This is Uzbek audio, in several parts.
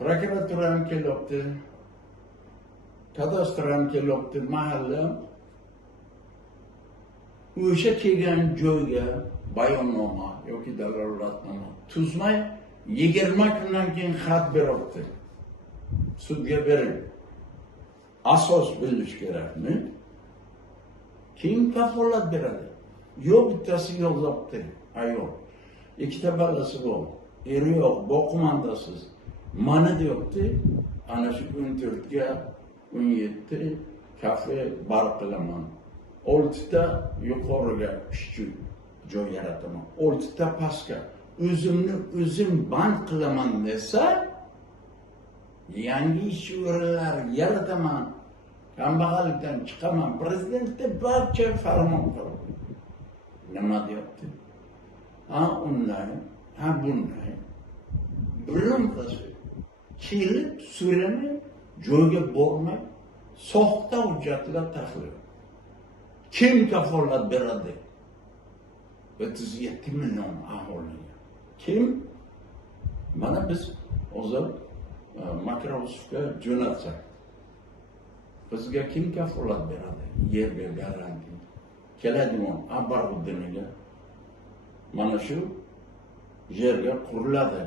Prokuratura ham kelyapti, kadastr ham kelyapti, mahalla. O'sha kelgan joyga bayonnoma yoki dalolatnoma tuzmay 20 kundan keyin xat beryapti. Sudga bering. Asos bilish kerakmi? Kim kafolat beradi? Yo'q, bittasi yo'qlabdi. Ayol. Ikkita balasi bor. Eri yo'q, boqimandasiz. Mana deyapti, ana shu 14 ga 17 kafe bar qilaman. 6 ta yuqoriga ishchi joy yarataman. 6 ta pastga o'zimni o'zim band qilaman desa, yangi ish o'rinlar yarataman, kambag'allikdan chiqaman. Prezidentda barcha farmon qiladi. Nima deyapti? Ha unday, ha bunday. Birinchisi kelib so'ramay, joyga bormay, soxta hujjatlar tahlil. Kim kafolat beradi? 37 million aholiga. Kim? Mana biz hozir Makrosovga jo'natsak, bizga kim kafolat beradi? Yerga garantiya. Keladigan Abaruddinga mana shu yerga quriladi.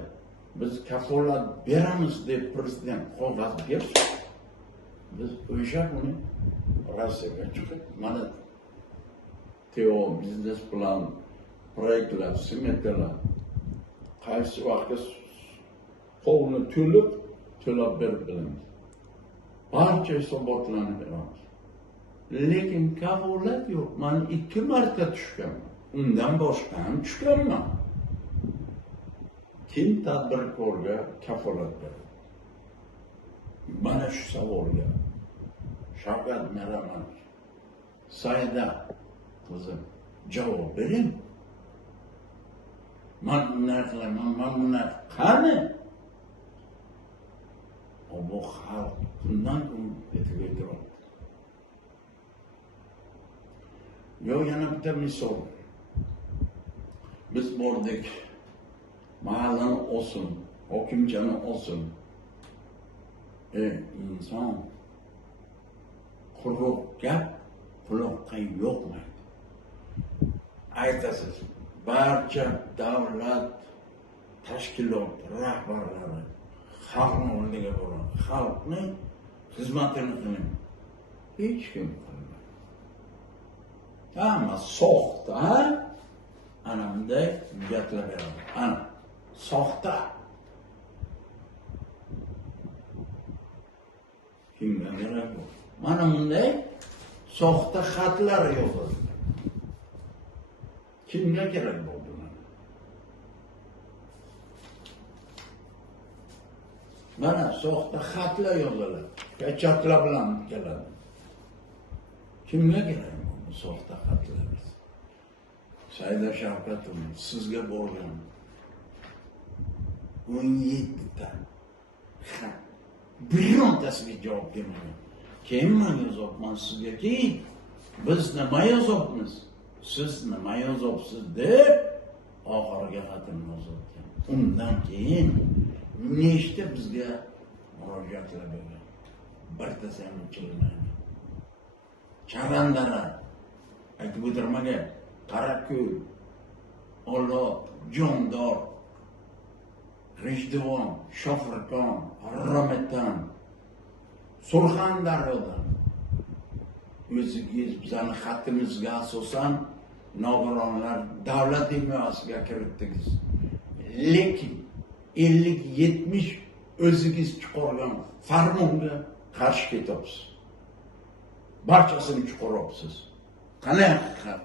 Biz kafolat beramiz deb prezident qog'oz bersa, biz o'sha kuni Rossiyaga chiqib, mana Teo biznes plan, proyektlar, smetalar qaysi vaqtga qo'lni to'lab berib bilamiz. Barcha hisobotlarni beramiz. Lekin kafolat yo'q. Men 2 marta tushganman. Undan boshqa ham tushganman. Kim tadbirkorga kafolat beradi? Mana shu savolga Shavkat Miromonovich, Saida qizim javob bering. Men bunday qilaman, men bunday qani? Bu xalq bundan etib turadi. Yo, yana bitta misol. Biz bordik, mahallani olsin, hokimchani olsin. Inson quruq gap quloqqa yo'qmaydi. Aytasiz, barcha davlat tashkilot rahbarlari xalqni oldiga boradi, xalqni xizmatini qiling. Hech kim qilmaydi. Hamma soxta, ana bunday hujjatlar beradi. Ana soxta. Kimga kerak bu? Mana bunday soxta xatlar yozildi. Kimga kerak bu? Mana soxta xatlar yoziladi. Pechatlar bilan keladi. Kimga kerak bu soxta xatlar? Saida Shavkatovna, sizga borgan 17 ta xat. Birontasiga javob bermagan. Keyin men yozibman sizga-ki, biz nima yozibmiz? Siz nima yozibsiz deb oxiriga xatni yozibman. Undan keyin nechta bizga murojaatlar bergan. Birtasi ham kelmaydi. Chavandara aytib o'tirmagan. Qarako'l, Olot, Jondor, Rishdivon, Shofirkon, Rometan, Surxondaryodan o'zingiz bizning xatimizga asosan nogironlar davlat himoyasiga kiritdingiz. Lekin 50-70 o'zingiz chiqargan farmonga qarshi ketyapsiz. Barchasini chiqaryapsiz. Qanday haqiqat?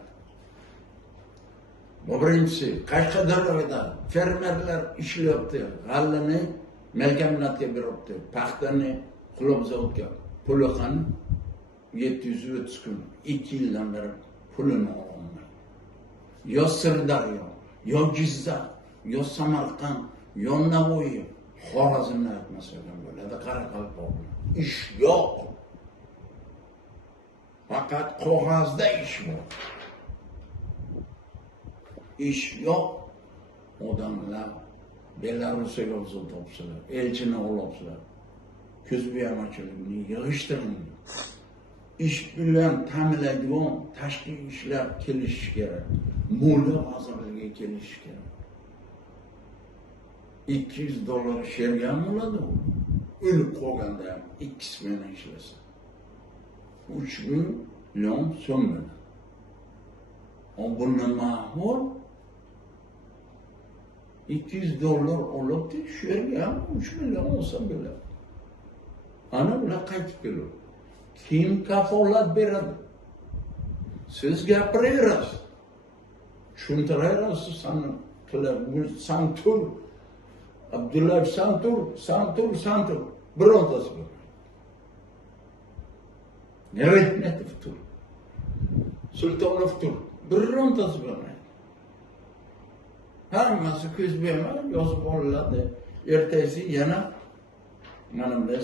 Birinchisi, Qashqadaryoda fermerlar ishlayapti, g'allani melkamlatga beryapti, paxtani Quloqzavodga puli qani 730 kun, 2 yildan beri pulini olmaydi. Yo Sirdaryo, yo Jizzax, yo Samarqand, yo Navoiy, Xorazmni aytmasak ham bo'ladi, Qoraqalpoq. Ish yo'q. Faqat qog'ozda ish bor. Ish yo'q. Odamlar Belarus'a yolcu topsalar, elçini olapsalar. Ko'zbo'yamachilikni yig'ishtiring. İş bilan ta'minlaydigan tashqi ishlar kelishi kerak. Moliya vazirligiga kelishi kerak. $200 shergan bo'ladi u. O'lib qolganda ham 2 smena ishlasa. 3 million so'm bilan. Bundan ma'qul $200 olibdi, shu yerga ham 3 million olsa bo'ladi. Ana ular qaytib keladi. Kim kafolat beradi? Siz gapiraverasiz. Tushuntiraverasiz sani qilib, Santur, Abdullayev Santur, birontasi bo'lmaydi. Neretmetov tur, Sultonov tur, birontasi bo'lmaydi. Hammasi ko'zbo'yama yozib olinadi. Ertasi yana mana bunday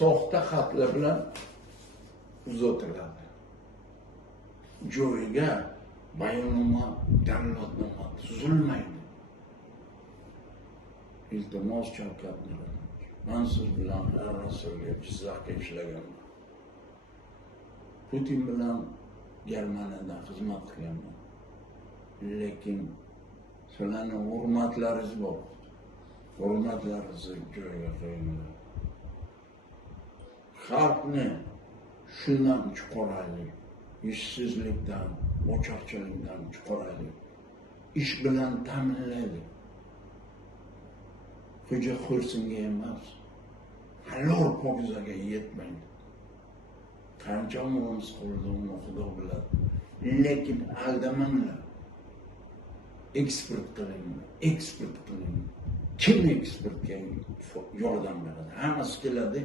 soxta xatlar bilan uzatiladi. Joyiga bayonnoma, davlatnoma tuzilmaydi. Iltimos Shavkat Miromonovich, men siz bilan Rasulga Jizzaxga ishlaganman. Putin bilan Germaniyada xizmat qilganman. Lekin sizlarning hurmatlaringiz bor. Hurmatlaringizni joyiga qo'yinglar. Xalqni shundan chiqaraylik. İşsizlikdan, ocakçılıktan çıkaraylik. İş bilan ta'minlaylik. Xo'ja xo'rsinga emas, halol pokizaga yetmaydi. Qancha umrimiz qoldi, Xudo biladi. Lekin aldamanglar. Eksport qiling. Kim eksportga yordam beradi? Hammasi keladi.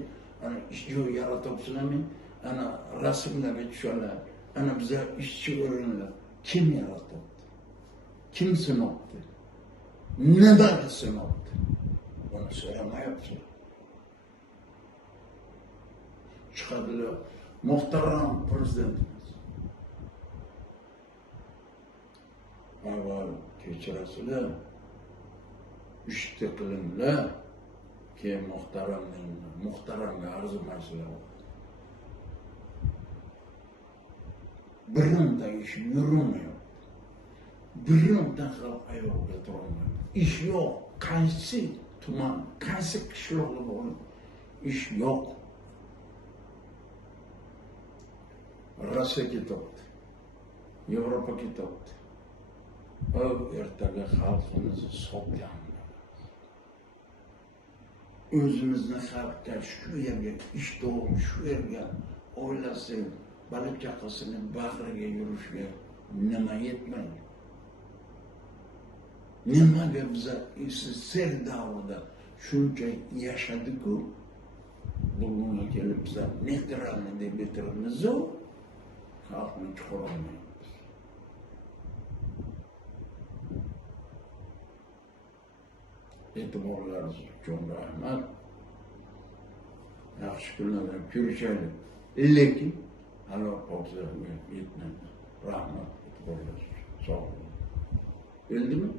Ana ish joyi yaratibsizlarmi? Ana rasmlarga tushadilar. Ana bize işçi o'rinlar. Kim yaratdi? Kim sinopdi? Neden sinopdi? Bunu so'ramayapsiz. Chiqadilar, muhtaram prezidentimiz. Avval kechirasizlar, ishni qilinglar, keyin muhtaramga arzimaysizlar. Bironta ish yurmayapti. Bironta xalq ayog'iga turolmayapti. Ish yo'q. Qaysi tuman, qaysi qishloqda bor ish yo'q. Rossiya ketibdi. Yevropa ketibdi. Ertaga xalqimizni sotganlar. O'zimizni xalqqa shu yerga ish topib, shu yerga oilasi bola chaqasini bag'riga yurishga nima yetmaydi? Nimaga biza SSSR davrida shuncha yashadik-ku, bugunga kelib biza neytralni deb bitiramiz-ku, xalqni chiqarolmaymiz. E'tiborlaringiz uchun rahmat. Yaxshi kunlarda ko'rishaylik. Lekin halol pokizaga yetmaydi. Rahmat, e'tiborlaringiz uchun. Sog' bo'ling. Bildimi?